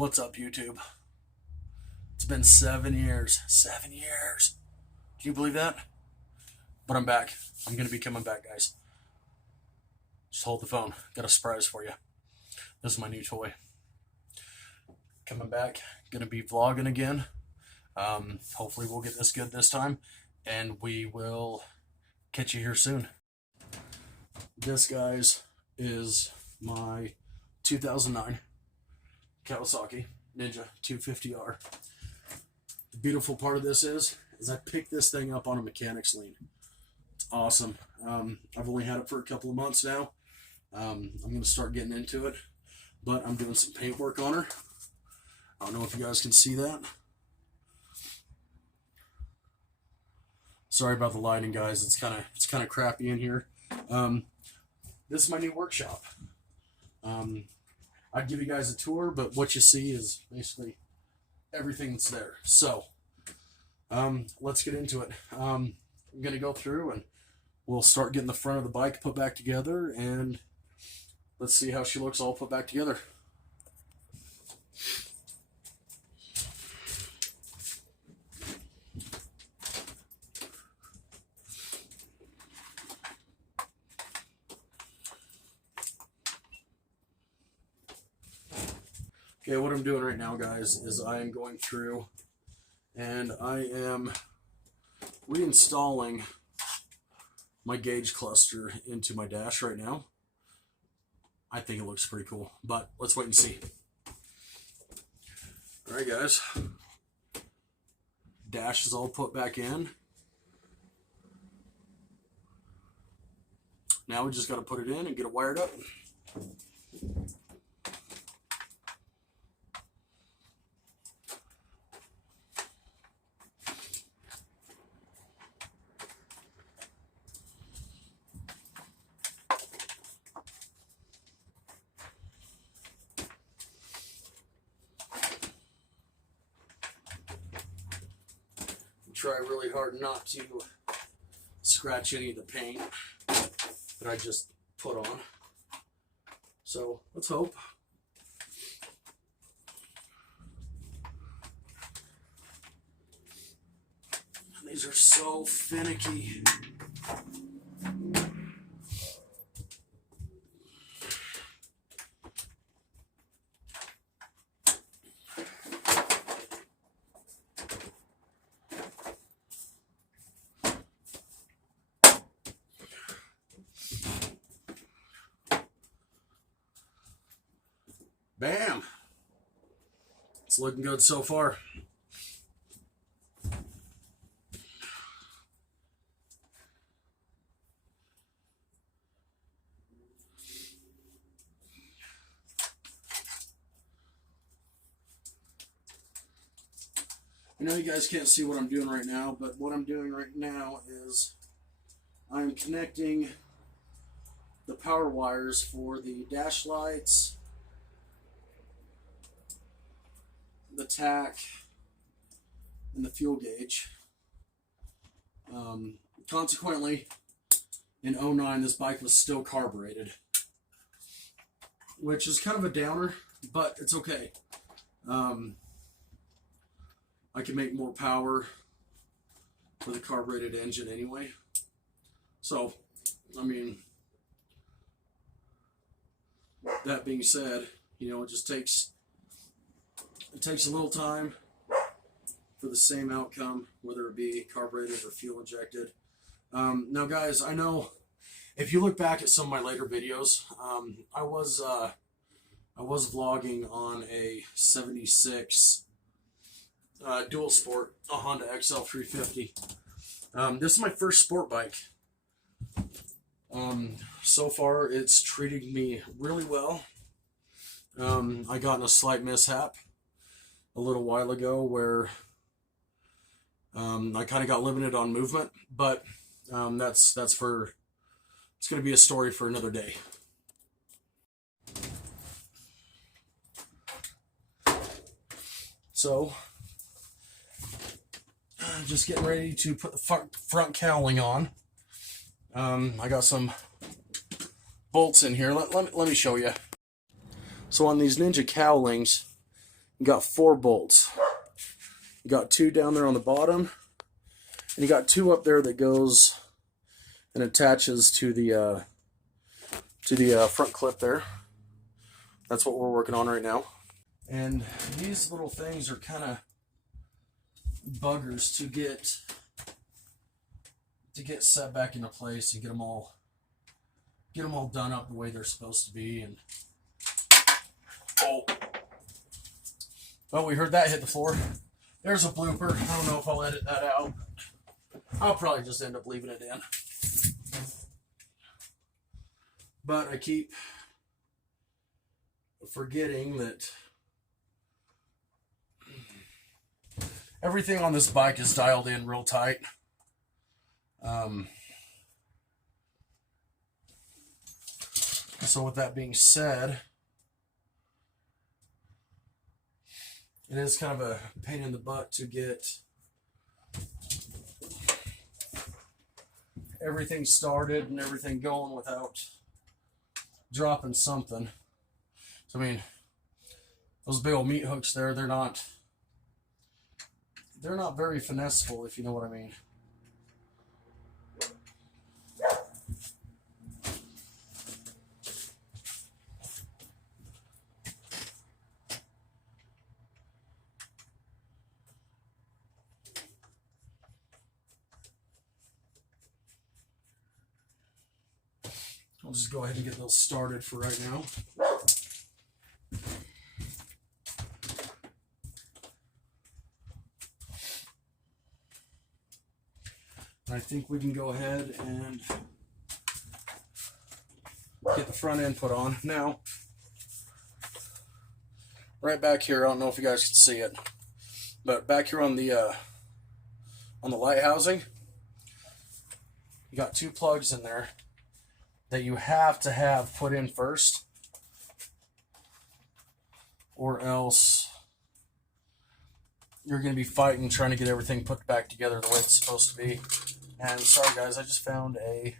What's up, YouTube? It's been 7 years. 7 years. Can you believe that? But I'm back. I'm going to be coming back, guys. Just hold the phone. Got a surprise for you. This is my new toy. Coming back. Going to be vlogging again. Hopefully we'll get this good this time. And we will catch you here soon. This, guys, is my 2009 Kawasaki Ninja 250R. The beautiful part of this is I picked this thing up on a mechanics lien. It's awesome. I've only had it for a couple of months now. I'm going to start getting into it, but I'm doing some paint work on her. I don't know if you guys can see that. Sorry about the lighting, guys. It's kind of crappy in here. This is my new workshop. I'd give you guys a tour, but what you see is basically everything that's there. So, let's get into it. I'm going to go through and we'll start getting the front of the bike put back together, and let's see how she looks all put back together. Okay, what I'm doing right now, guys, is I am going through and I am reinstalling my gauge cluster into my dash right now. I think it looks pretty cool, but let's wait and see. All right, guys. Dash is all put back in. Now we just got to put it in and get it wired up. Try really hard not to scratch any of the paint that I just put on. So let's hope. These are so finicky. Bam! It's looking good so far. I know you guys can't see what I'm doing right now, but what I'm doing right now is I'm connecting the power wires for the dash lights, the tach, and the fuel gauge. Consequently, in 09, this bike was still carbureted, which is kind of a downer, but it's okay. I can make more power with a carbureted engine anyway. So, I mean, that being said, you know, it takes a little time for the same outcome, whether it be carbureted or fuel injected. Now, guys, I know if you look back at some of my later videos, I was vlogging on a 76 Dual Sport, a Honda XL350. This is my first sport bike. So far, it's treating me really well. I got in a slight mishap a little while ago where I kind of got limited on movement, but it's going to be a story for another day. So, just getting ready to put the front cowling on. I got some bolts in here. Let me show you. So on these Ninja cowlings, You got 4 bolts. You got 2 down there on the bottom, and you got 2 up there that goes and attaches to the front clip there. That's what we're working on right now. And these little things are kind of buggers to get set back into place and get them all done up the way they're supposed to be. And oh, well, we heard that hit the floor. There's a blooper. I don't know if I'll edit that out. I'll probably just end up leaving it in. But I keep forgetting that everything on this bike is dialed in real tight. So with that being said, it is kind of a pain in the butt to get everything started and everything going without dropping something. So I mean, those big old meat hooks there, they're not very finesseful, if you know what I mean. I'll just go ahead and get those started for right now. I think we can go ahead and get the front end put on. Now, right back here, I don't know if you guys can see it, but back here on the light housing, you got 2 plugs in there that you have to have put in first, or else you're going to be fighting trying to get everything put back together the way it's supposed to be. And sorry guys, I just found a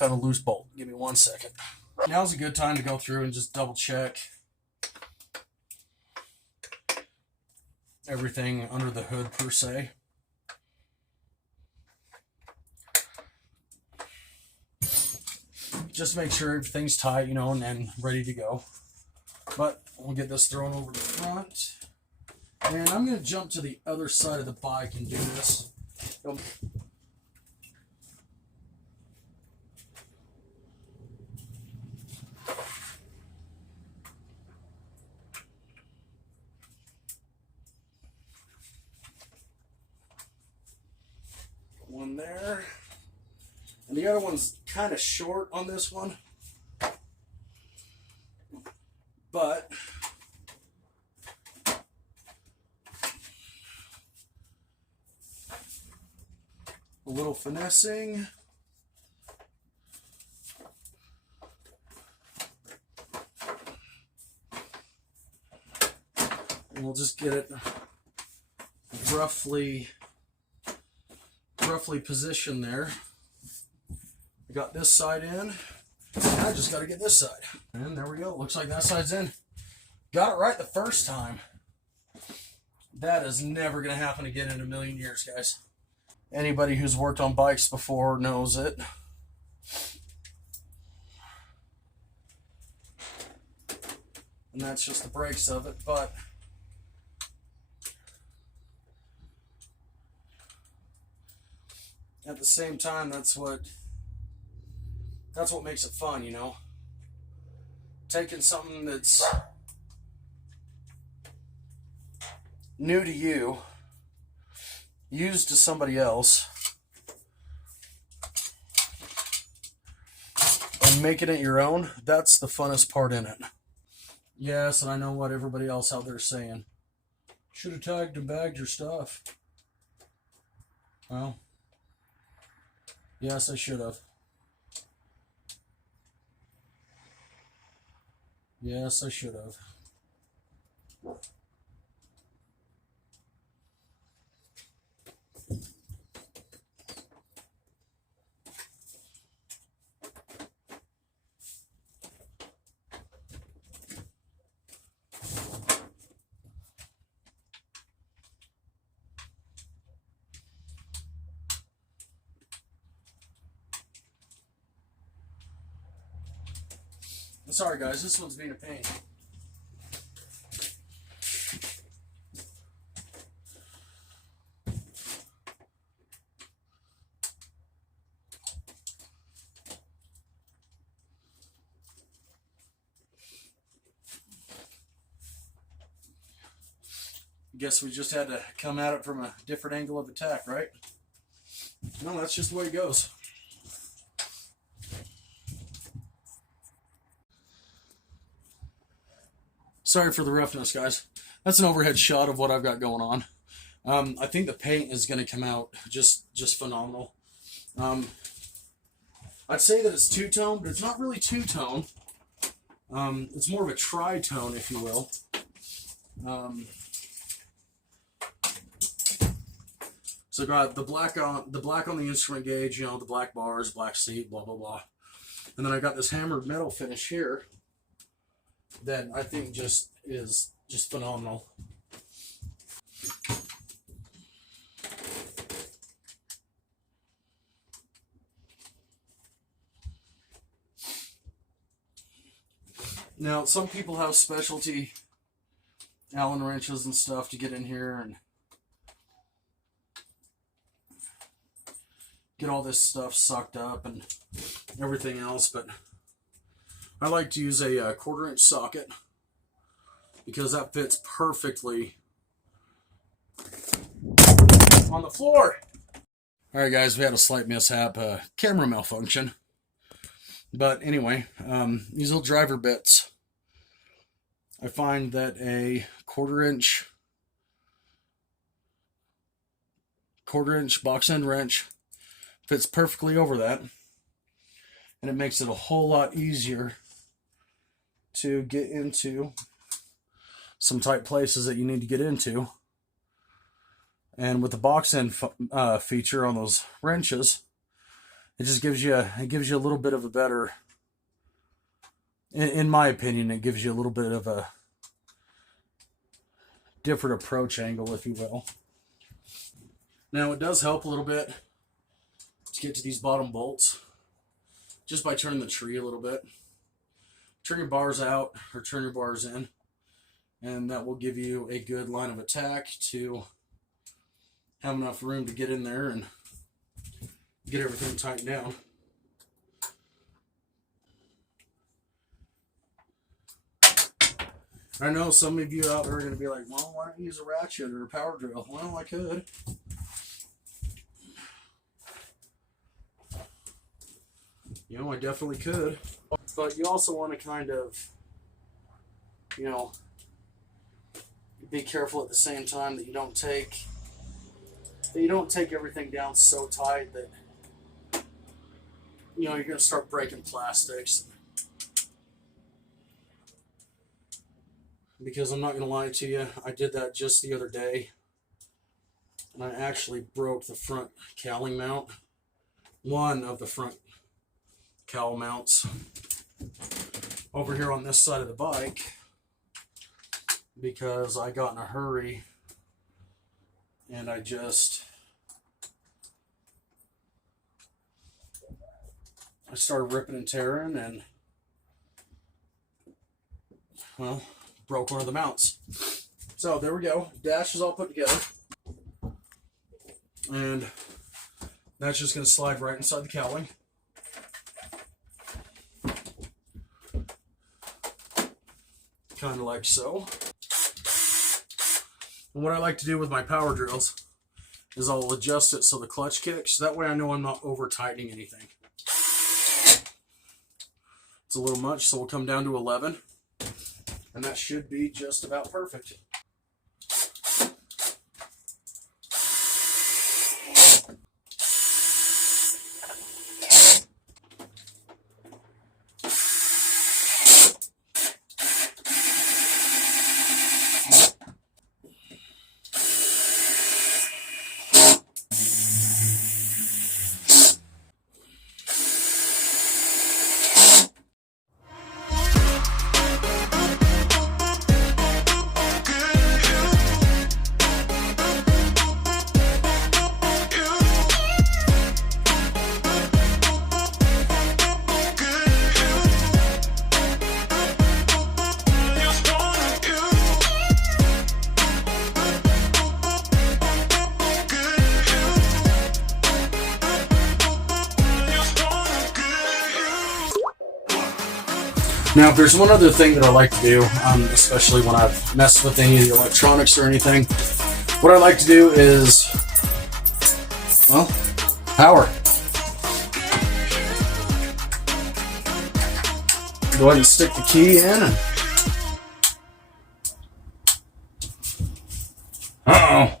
loose bolt. Give me 1 second. Now's a good time to go through and just double check everything under the hood per se. Just make sure everything's tight, you know, and ready to go. But we'll get this thrown over the front. And I'm going to jump to the other side of the bike and do this. One there. And the other one's kind of short on this one. But a little finessing. And we'll just get it roughly positioned there. I got this side in. I just got to get this side. And there we go. Looks like that side's in. Got it right the first time. That is never going to happen again in a million years, guys. Anybody who's worked on bikes before knows it. And that's just the brakes of it, but at the same time, that's what makes it fun, you know. Taking something that's new to you, used to somebody else, and making it your own, that's the funnest part in it. Yes, and I know what everybody else out there is saying. Should have tagged and bagged your stuff. Well, yes, I should have. Yes, I should have. Sorry guys, this one's being a pain. Guess we just had to come at it from a different angle of attack, right? No, that's just the way it goes. Sorry for the roughness, guys. That's an overhead shot of what I've got going on. I think the paint is going to come out just phenomenal. I'd say that it's two-tone, but it's not really two-tone. It's more of a tri-tone, if you will. So I got the black on the instrument gauge, you know, the black bars, black seat, blah blah blah, and then I got this hammered metal finish here that I think just is phenomenal. Now, some people have specialty Allen wrenches and stuff to get in here and get all this stuff sucked up and everything else, but I like to use a 1/4 inch socket because that fits perfectly on the floor. All right, guys, we had a slight mishap, camera malfunction. But anyway, these little driver bits, I find that a 1/4 inch box end wrench fits perfectly over that, and it makes it a whole lot easier to get into some tight places that you need to get into. And with the box end feature on those wrenches, it just gives you a little bit of a better, in my opinion, it gives you a little bit of a different approach angle, if you will. Now, it does help a little bit to get to these bottom bolts just by turning the tree a little bit. Turn your bars out or turn your bars in, and that will give you a good line of attack to have enough room to get in there and get everything tightened down. I know some of you out there are going to be like, well, why don't you use a ratchet or a power drill? Well, I could. You know, I definitely could. But you also want to kind of, you know, be careful at the same time that you don't take everything down so tight that, you know, you're going to start breaking plastics. Because I'm not going to lie to you, I did that just the other day, and I actually broke the front cowling mount, one of the front cowl mounts over here on this side of the bike, because I got in a hurry and I started ripping and tearing and, well, broke one of the mounts. So there we go. Dash is all put together. And that's just going to slide right inside the cowling. Kind of like so. And what I like to do with my power drills is I'll adjust it so the clutch kicks. That way I know I'm not over tightening anything. It's a little much, so we'll come down to 11. And that should be just about perfect. Now, if there's one other thing that I like to do, especially when I've messed with any of the electronics or anything, what I like to do is, well, power. Go ahead and stick the key in. And uh-oh.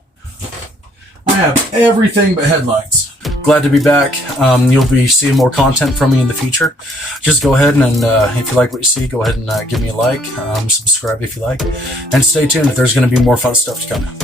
I have everything but headlights. Glad to be back. You'll be seeing more content from me in the future. Just go ahead and if you like what you see, go ahead and give me a like, subscribe if you like, and stay tuned. There's going to be more fun stuff to come.